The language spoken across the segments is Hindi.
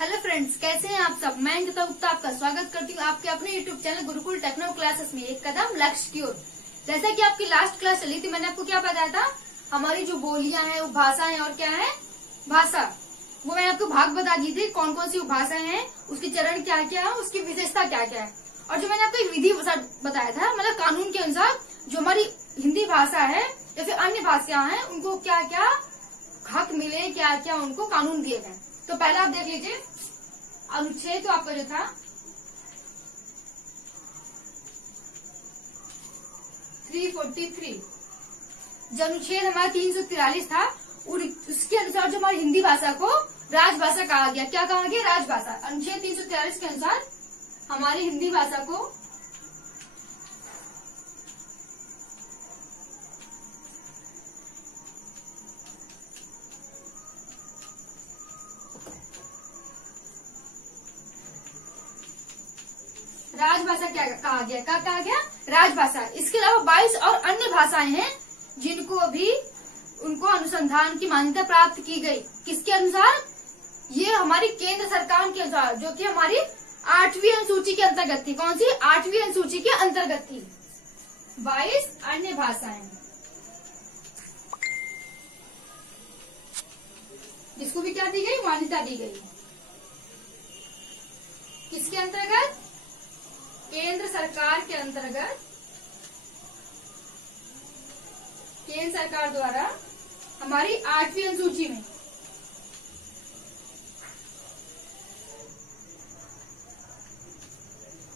हेलो फ्रेंड्स, कैसे हैं आप सब। मैं अंकिता गुप्ता आपका स्वागत करती हूँ आपके अपने YouTube channel Gurukul techno classes में एक कदम लक्ष्य की ओर। जैसा कि आपकी लास्ट क्लास चली थी, मैंने आपको क्या बताया था, हमारी जो बोलियां हैं, उपभाषाएं और क्या है भाषा, वो मैंने आपको भाग बता दी थी। कौन कौन सी उपभाषाएं हैं, उसके चरण क्या क्या है, उसकी विशेषता क्या क्या है। और जो मैंने आपको एक विधि बताया था, मतलब कानून के अनुसार जो हमारी हिंदी भाषा है या फिर अन्य भाषाएं हैं, उनको क्या क्या हक मिले, क्या क्या उनको कानून दिए गए। तो पहले आप देख लीजिए अनुच्छेद, तो आपका जो था 343, जो अनुच्छेद हमारा 343 था, उसके अनुसार जो हमारी हिंदी भाषा को राजभाषा कहा गया। क्या कहा गया? राजभाषा। अनुच्छेद 343 के अनुसार हमारी हिंदी भाषा को राजभाषा क्या कहा गया? क्या कहा गया? राजभाषा। इसके अलावा 22 और अन्य भाषाएं हैं जिनको भी उनको अनुसंधान की मान्यता प्राप्त की गई। किसके अनुसार? ये हमारी केंद्र सरकार के अनुसार, जो कि हमारी 8वीं अनुसूची के अंतर्गत थी। कौन सी? 8वीं अनुसूची के अंतर्गत थी 22 अन्य भाषाएं, जिसको भी क्या दी गई? मान्यता दी गई। किसके अंतर्गत? केंद्र सरकार के अंतर्गत, केंद्र सरकार द्वारा हमारी 8वीं अनुसूची में।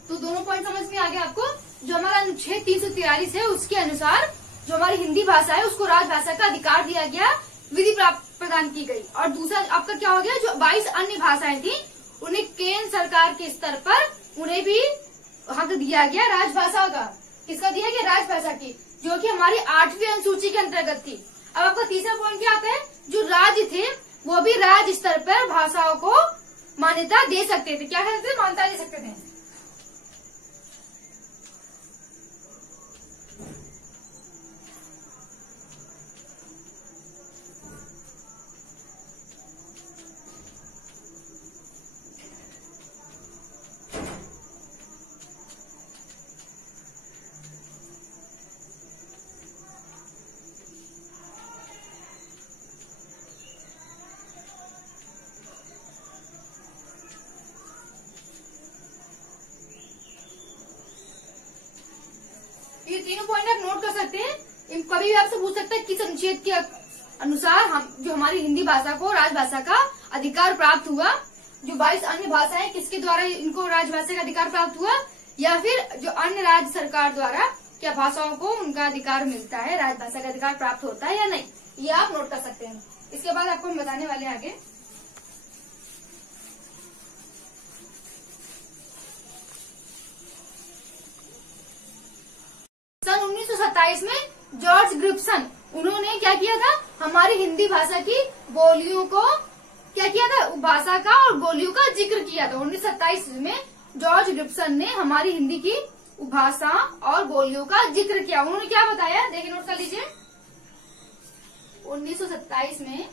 तो दोनों पॉइंट समझ में आ गया आपको। जो हमारा अनुच्छेद 343 है, उसके अनुसार जो हमारी हिंदी भाषा है उसको राजभाषा का अधिकार दिया गया, विधि प्रदान की गई। और दूसरा आपका क्या हो गया, जो 22 अन्य भाषाएं थी उन्हें केंद्र सरकार के स्तर पर उन्हें भी हक दिया गया राजभाषा का। किसका दिया गया? राजभाषा की, जो कि हमारी 8वीं अनुसूची के अंतर्गत थी। अब आपका तीसरा पॉइंट क्या आता है, जो राज्य थे वो भी राज्य स्तर पर भाषाओं को मान्यता दे सकते थे। क्या कहते थे? मान्यता दे सकते थे। ये तीनों पॉइंट आप नोट कर सकते हैं। कभी भी आपसे पूछ सकता है किस अनुच्छेद के अनुसार हम जो हमारी हिंदी भाषा को राजभाषा का अधिकार प्राप्त हुआ। जो 22 अन्य भाषाएं, किसके द्वारा इनको राजभाषा का अधिकार प्राप्त हुआ, या फिर जो अन्य राज्य सरकार द्वारा क्या भाषाओं को उनका अधिकार मिलता है, राजभाषा का अधिकार प्राप्त होता है या नहीं, ये आप नोट कर सकते हैं। इसके बाद आपको हम बताने वाले आगे। सन 1927 में जॉर्ज गिब्सन, उन्होंने क्या किया था, हमारी हिंदी भाषा की बोलियों को क्या किया था, भाषा का और बोलियों का जिक्र किया था। 1927 में जॉर्ज गिब्सन ने हमारी हिंदी की भाषा और बोलियों का जिक्र किया। उन्होंने क्या बताया, देखिए नोट कर लीजिए। 1927 में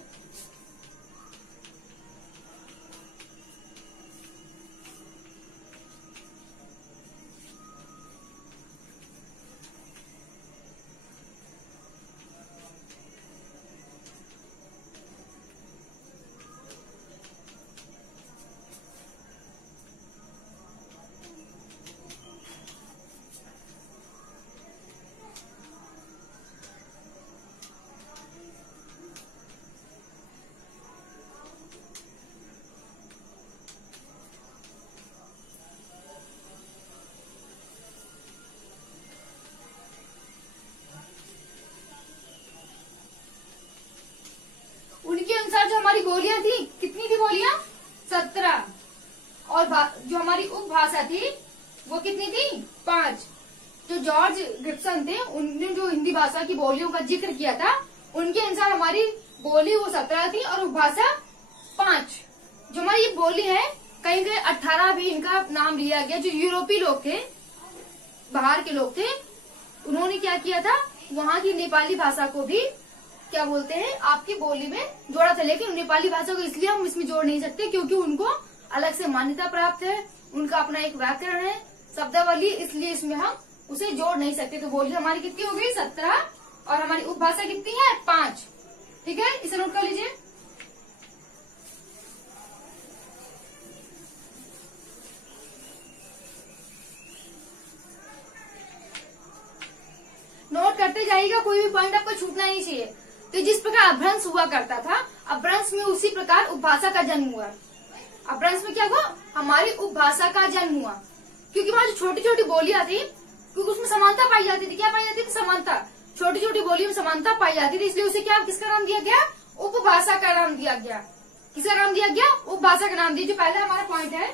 जो हमारी बोलियां थी, कितनी थी बोलियां? 17। और जो हमारी उपभाषा थी वो कितनी थी? 5। जो जॉर्ज गिब्सन थे, उन्होंने जो हिंदी भाषा की बोलियों का जिक्र किया था, उनके अनुसार हमारी बोली वो 17 थी और उपभाषा 5। जो हमारी ये बोली है, कहीं कहीं 18 भी इनका नाम लिया गया। जो यूरोपीय लोग थे, बाहर के लोग थे, उन्होंने क्या किया था, वहाँ की नेपाली भाषा को भी क्या बोलते हैं आपकी बोली में जोड़ा था। लेकिन नेपाली भाषा को इसलिए हम इसमें जोड़ नहीं सकते क्योंकि उनको अलग से मान्यता प्राप्त है, उनका अपना एक व्याकरण है, शब्दावली, इसलिए इसमें हम उसे जोड़ नहीं सकते। तो बोली हमारी कितनी हो गई 17 और हमारी उपभाषा कितनी है 5। ठीक है, इसे नोट कर लीजिए। नोट करते जाइएगा, कोई भी पॉइंट आपको छूटना नहीं चाहिए। तो जिस प्रकार अपभ्रंश हुआ करता था, अपभ्रंश में उसी प्रकार उपभाषा का जन्म हुआ। अपभ्रंश में क्या हुआ, हमारी उपभाषा का जन्म हुआ, क्योंकि वहां जो छोटी छोटी बोलियां थी, क्योंकि उसमें समानता पाई जाती थी। क्या पाई जाती थी, समानता। छोटी छोटी बोलियों में समानता पाई जाती थी, इसलिए उसे क्या, किसका नाम दिया गया, उपभाषा का नाम दिया गया। किसका नाम दिया गया, उपभाषा का नाम दिया। जो पहला हमारा पॉइंट है,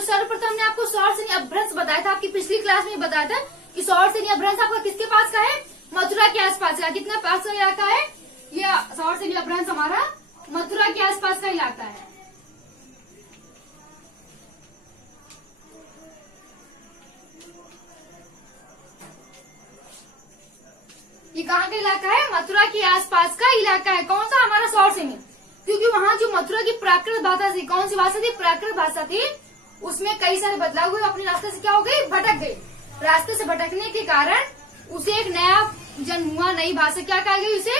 सर्वप्रथम ने आपको सौरसेनी अपभ्रंश बताया था, आपकी पिछली क्लास में बताया था कि सौरसेनी अपभ्रंश आपका किसके पास का है, मथुरा के आसपास का। कितना पास का इलाका है, ये सौरसेनी अपभ्रंश हमारा मथुरा के आसपास का इलाका है। ये कहाँ का इलाका है, मथुरा के आसपास का इलाका है। कौन सा, हमारा सौरसेनी। क्योंकि वहाँ जो मथुरा की प्राकृत भाषा थी, कौन सी भाषा थी, प्राकृत भाषा थी, उसमें कई सारे बदलाव हुए। अपने रास्ते से क्या हो गई, भटक गई। रास्ते से भटकने के कारण उसे एक नया जन्म हुआ, नई भाषा क्या कहा गया, उसे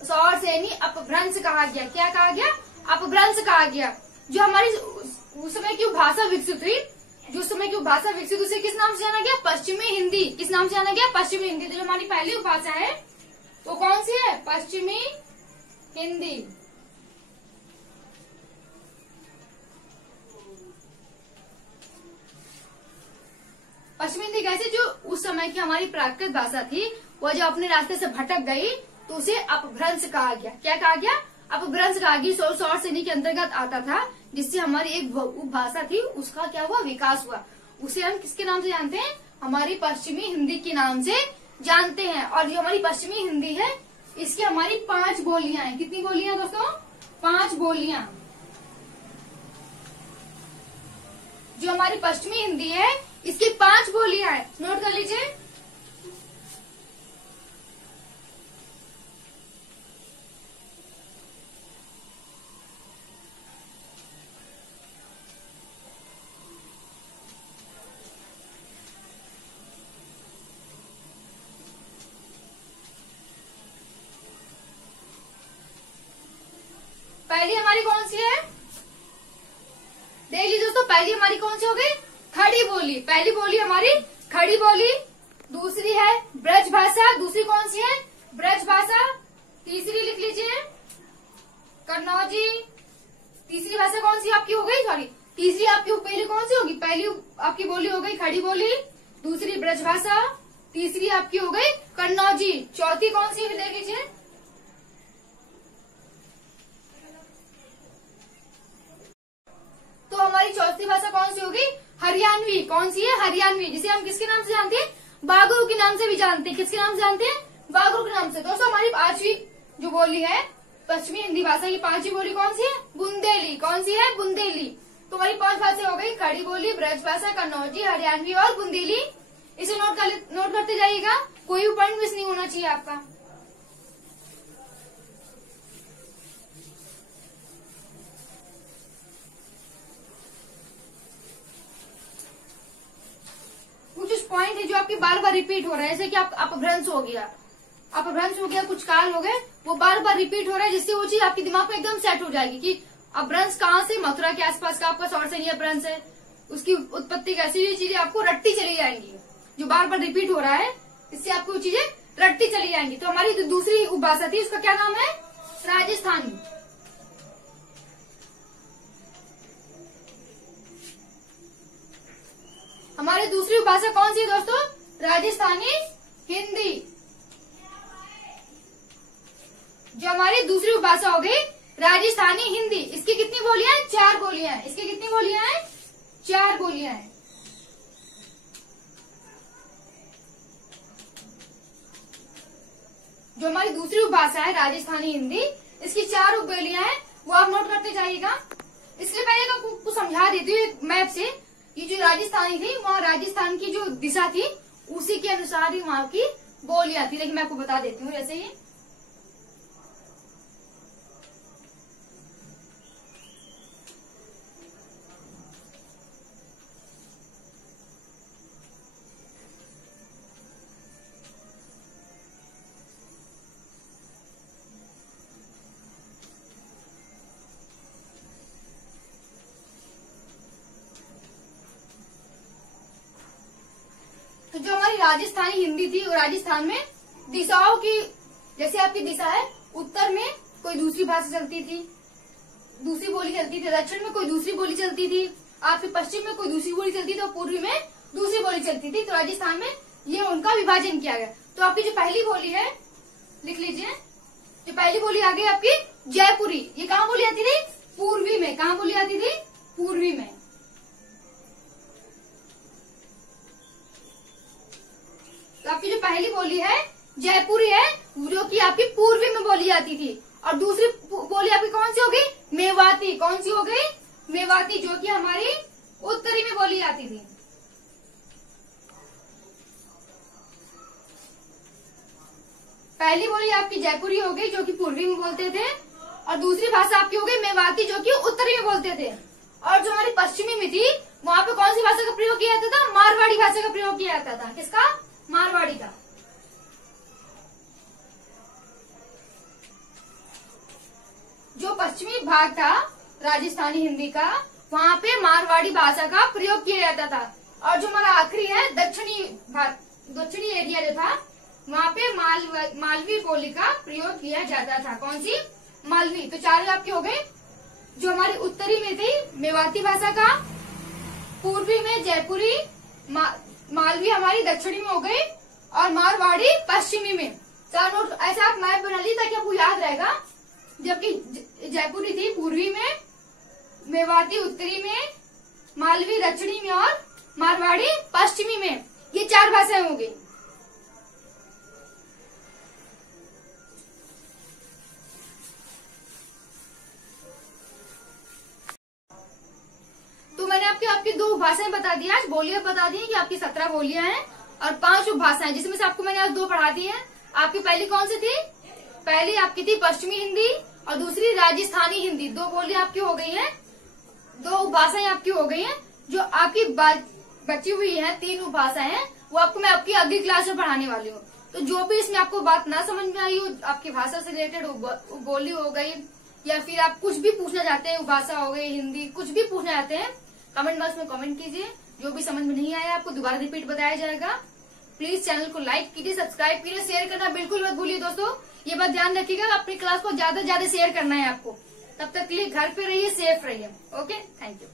सौरसेनी अपभ्रंश कहा गया। क्या कहा गया, अपभ्रंश कहा गया। जो हमारी उस समय की भाषा विकसित हुई, जो समय की भाषा विकसित, उसे किस नाम से जाना गया, पश्चिमी हिंदी। किस नाम से जाना गया, पश्चिमी हिंदी। तो जो हमारी पहली भाषा है वो कौन सी है, पश्चिमी हिंदी। पश्चिमी हिंदी कैसे, जो उस समय की हमारी प्राकृत भाषा थी, वो जो अपने रास्ते से भटक गई, तो उसे अपभ्रंश कहा गया। क्या कहा गया, अपभ्रंश कहा गया। सौरसेनी के अंतर्गत आता था, जिससे हमारी एक उपभाषा थी, उसका क्या हुआ, विकास हुआ। उसे हम किसके नाम से जानते हैं, हमारी पश्चिमी हिंदी के नाम से जानते हैं। और जो हमारी पश्चिमी हिंदी है, इसकी हमारी 5 बोलियां हैं। कितनी बोलियां दोस्तों, 5 बोलियां। जो हमारी पश्चिमी हिंदी है, इसकी 5 बोलियां हैं। नोट कर लीजिए। पहली हमारी कौन सी है, देख लीजिए दोस्तों, पहली हमारी कौन सी हो गई, खड़ी बोली। पहली बोली हमारी खड़ी बोली। दूसरी है ब्रज भाषा। दूसरी कौन सी है, ब्रज भाषा। तीसरी लिख लीजिए कन्नौजी। तीसरी भाषा कौन सी आपकी हो गई, सॉरी, तीसरी आपकी पहली कौन सी होगी, पहली आपकी बोली हो गई खड़ी बोली, दूसरी ब्रज भाषा, तीसरी आपकी हो गई कन्नौजी। चौथी कौन सी देख लीजिए, तो हमारी चौथी भाषा कौन सी होगी, हरियाणवी। कौन सी है, हरियाणवी, जिसे हम किसके नाम से जानते हैं, बागुरु के नाम से भी जानते हैं। किसके नाम से जानते हैं, बागुरु के नाम से। दोस्तों हमारी 5वीं जो बोली है पश्चिमी हिंदी भाषा की 5वीं बोली कौन सी है, बुंदेली। कौन सी है, बुंदेली। तो हमारी 5 भाषा हो गई, खड़ी बोली, ब्रज भाषा, कन्नौजी, हरियाणवी और बुंदेली। इसे नोट करते जाइएगा, कोई भी पॉइंट मिस नहीं होना चाहिए आपका। कुछ पॉइंट है जो आपकी बार बार रिपीट हो रहा है, जैसे कि आप अपभ्रंश हो गया, कुछ काल हो गए, वो बार बार रिपीट हो रहा है, जिससे वो चीज आपके दिमाग में एकदम सेट हो जाएगी कि अपभ्रंश कहाँ से, मथुरा के आसपास का आपका सौरसेनी अपभ्रंश है, उसकी उत्पत्ति कैसी, ये चीजें आपको रटती चली जाएंगी। जो बार बार रिपीट हो रहा है, इससे आपको चीजें रटती चली जाएंगी। तो हमारी जो दूसरी उपभाषा थी, उसका क्या नाम है, राजस्थानी। हमारी दूसरी भाषा कौन सी है दोस्तों, राजस्थानी हिंदी। जो हमारी दूसरी भाषा हो गई राजस्थानी हिंदी। इसकी कितनी बोलियां हैं, 4 बोलियां हैं। इसकी कितनी बोलियां हैं, 4 बोलियां हैं। जो हमारी दूसरी उपभाषा है राजस्थानी हिंदी, इसकी 4 उपबोलियां हैं, वो आप नोट करते जाइएगा। इसलिए पहले मैं आपको समझा देती हूँ एक मैप से। ये जो राजस्थानी थी, वहाँ राजस्थान की जो दिशा थी उसी के अनुसार ही वहाँ की बोलियां थी। लेकिन मैं आपको बता देती हूँ जैसे ही। तो जो हमारी राजस्थानी हिंदी थी, वो राजस्थान में दिशाओं की, जैसे आपकी दिशा है, उत्तर में कोई दूसरी भाषा चलती थी, दूसरी बोली चलती थी, दक्षिण में कोई दूसरी बोली चलती थी, आपके पश्चिम में कोई दूसरी बोली चलती थी और पूर्वी में दूसरी बोली चलती थी। तो राजस्थान में ये उनका विभाजन किया गया। तो आपकी जो पहली बोली है, लिख लीजिए, जो पहली बोली आ गई आपकी जयपुरी। ये कहाँ बोली जाती थी? पूर्वी में। कहाँ बोली जाती थी? पूर्वी में। तो आपकी जो पहली बोली है जयपुरी है, जो कि आपकी पूर्वी में बोली जाती थी। और दूसरी बोली आपकी कौन सी हो गई? मेवाती। कौन सी हो गई? मेवाती, जो कि हमारी उत्तरी में बोली जाती थी। पहली बोली आपकी जयपुरी हो गई, जो कि पूर्वी में बोलते थे, और दूसरी भाषा आपकी हो गई मेवाती, जो कि उत्तरी में बोलते थे। और जो हमारी पश्चिमी में थी, वहां पे कौन सी भाषा का प्रयोग किया जाता था? मारवाड़ी भाषा का प्रयोग किया जाता था। किसका? मारवाड़ी का। जो पश्चिमी भाग था राजस्थानी हिंदी का, वहाँ पे मारवाड़ी भाषा का प्रयोग किया जाता था। और जो हमारा आखिरी है दक्षिणी एरिया जो था, वहाँ पे मालवी बोली का प्रयोग किया जाता था। कौन सी? मालवी। तो 4 आपके हो गए। जो हमारी उत्तरी में थी मेवाती भाषा का, पूर्वी में जयपुरी, मालवी हमारी दक्षिणी में हो गई, और मारवाड़ी पश्चिमी में। 4 नोट ऐसा आप मैप बना ली ताकि आपको याद रहेगा। जबकि जयपुरी थी पूर्वी में, मेवाती उत्तरी में, मालवी दक्षिणी में और मारवाड़ी पश्चिमी में। ये 4 भाषाएं हो गई। तो मैंने आपकी 2 भाषाएं बता दी, आज बोलियां बता दी कि आपकी 17 बोलियां हैं और 5 उपभाषाएं, जिसमें से आपको मैंने आज 2 पढ़ा दी है। आपकी पहली कौन सी थी? पहली आपकी थी पश्चिमी हिंदी और दूसरी राजस्थानी हिंदी। 2 बोलियां आपकी हो गई हैं, 2 उपभाषाएं आपकी हो गई हैं। जो आपकी बची हुई है 3 उपभाषाएं हैं, वो आपको मैं आपकी अगली क्लास में पढ़ाने वाली हूँ। तो जो भी इसमें आपको बात ना समझ में आई हो, आपकी भाषा से रिलेटेड बोली हो गई, या फिर आप कुछ भी पूछना चाहते हैं, उपभाषा हो गई, हिंदी, कुछ भी पूछना चाहते हैं, कमेंट बॉक्स में कमेंट कीजिए। जो भी समझ में नहीं आया आपको दोबारा रिपीट बताया जाएगा। प्लीज चैनल को लाइक कीजिए, सब्सक्राइब कीजिए, शेयर करना बिल्कुल मत भूलिए दोस्तों। ये बात ध्यान रखिएगा, अपनी क्लास को ज्यादा से ज्यादा शेयर करना है आपको। तब तक के लिए घर पे रहिए, सेफ रहिए। Okay, thank you.